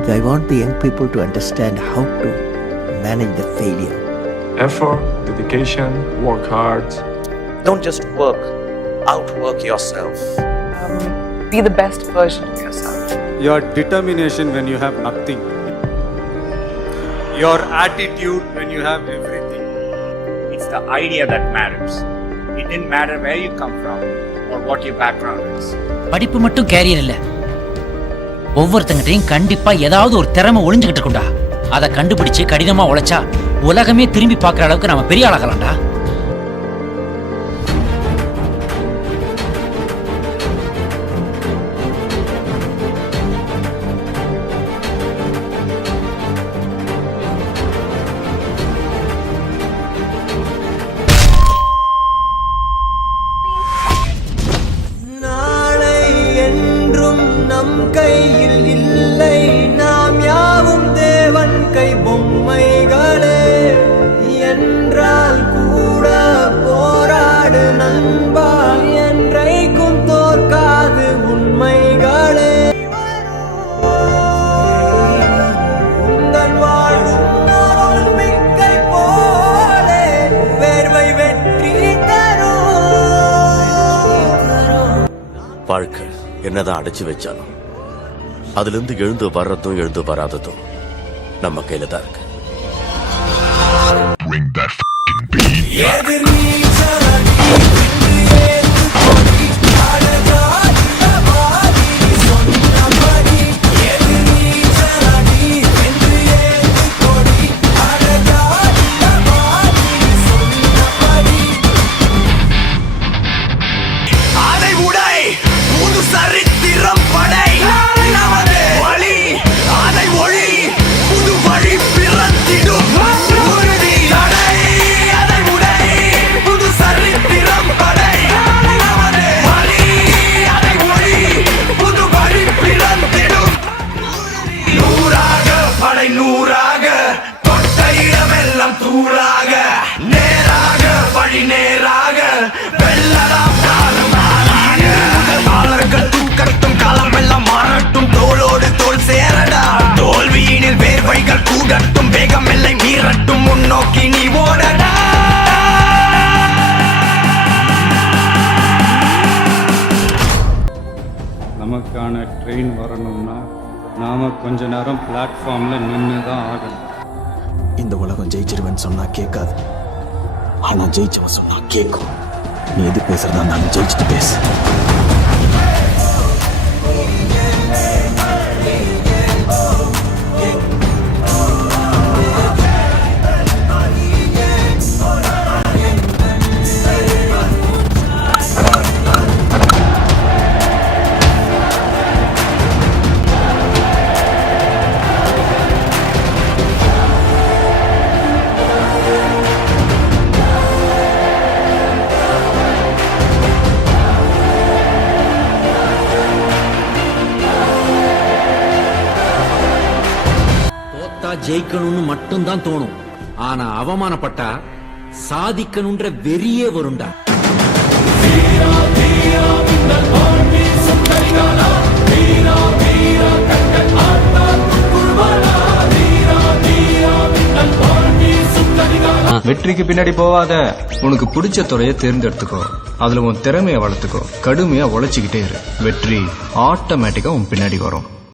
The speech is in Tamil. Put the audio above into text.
I want the young people to understand how to manage the failure. Effort, dedication, work hard. Don't just work, outwork yourself. Be the best version of yourself. Your determination when you have nothing. Your attitude when you have everything. It's the idea that matters. It didn't matter where you come from or what your background is. படிப்பு மட்டும் கேரியர் இல்ல. ஒவ்வொருத்தங்கிட்டையும் கண்டிப்பா ஏதாவது ஒரு திறமை ஒளிஞ்சுகிட்டு இருக்கும்டா. அதை கண்டுபிடிச்சு கடினமா உழைச்சா உலகமே திரும்பி பார்க்குற அளவுக்கு நம்ம பெரிய ஆளாகலாம்டா. நம் கையில் இல்லை, நாம் யாவும் தேவன் கை பொம்மைகளே என்றால் கூட போராடு நண்பா, என்றைக்கும் தோற்காது உண்மைகளே. உங்கள் வாழும் மிக்கை போலே வேர்வை வெற்றி தரும். வாழ்க்கை என்னதான் அடைச்சு வச்சாலும் அதுல இருந்து எழுந்து வர்றதும் எழுந்து வராததும் நம்ம கையில தான் இருக்கு. சரித்திரம் படை நமது வழி, அதை ஒளி புது வழி பிறந்திடும் உறுதி தடை, அதை உடை புது சரித்திரம் படை நமது வழி, அதை ஒளி புது வழி பிறந்திடும். நூறாக படை நூறாக தொட்ட இடமெல்லாம் தூளாக, நேராக வழி நேராக வெள்ளலாம் தோல்வியினில் வேர்வைகள் கூடட்டும், வேகம் எல்லை மீறட்டும், முன்னோக்கி நீ ஓடடா. நமக்கான ட்ரெயின் வரணும்னா நாம கொஞ்ச நேரம் பிளாட்ஃபார்ம்ல நின்று தான் ஆகணும். இந்த உலகம் ஜெயிச்சிருவேன்னு சொன்னா கேட்காது, ஆனா ஜெயிச்சவன் சொன்னா கேட்கும். நீ எது பேசுறதா நான் ஜெயிச்சுட்டு பேசு. ஜெயிக்கணும்னு மட்டும்தான் தோணும், ஆனா அவமானப்பட்டா சாதிக்கணும்ன்ற வெறியே வரும்டா. வெற்றிக்கு பின்னாடி போவாத, உனக்கு பிடிச்ச துறையை தேர்ந்தெடுத்துக்கோ, அதுல உன் திறமையை வளர்த்துக்கோ, கடுமையா உழைச்சிக்கிட்டே இரு, வெற்றி ஆட்டோமேட்டிக்கா உன் பின்னாடி வரும்.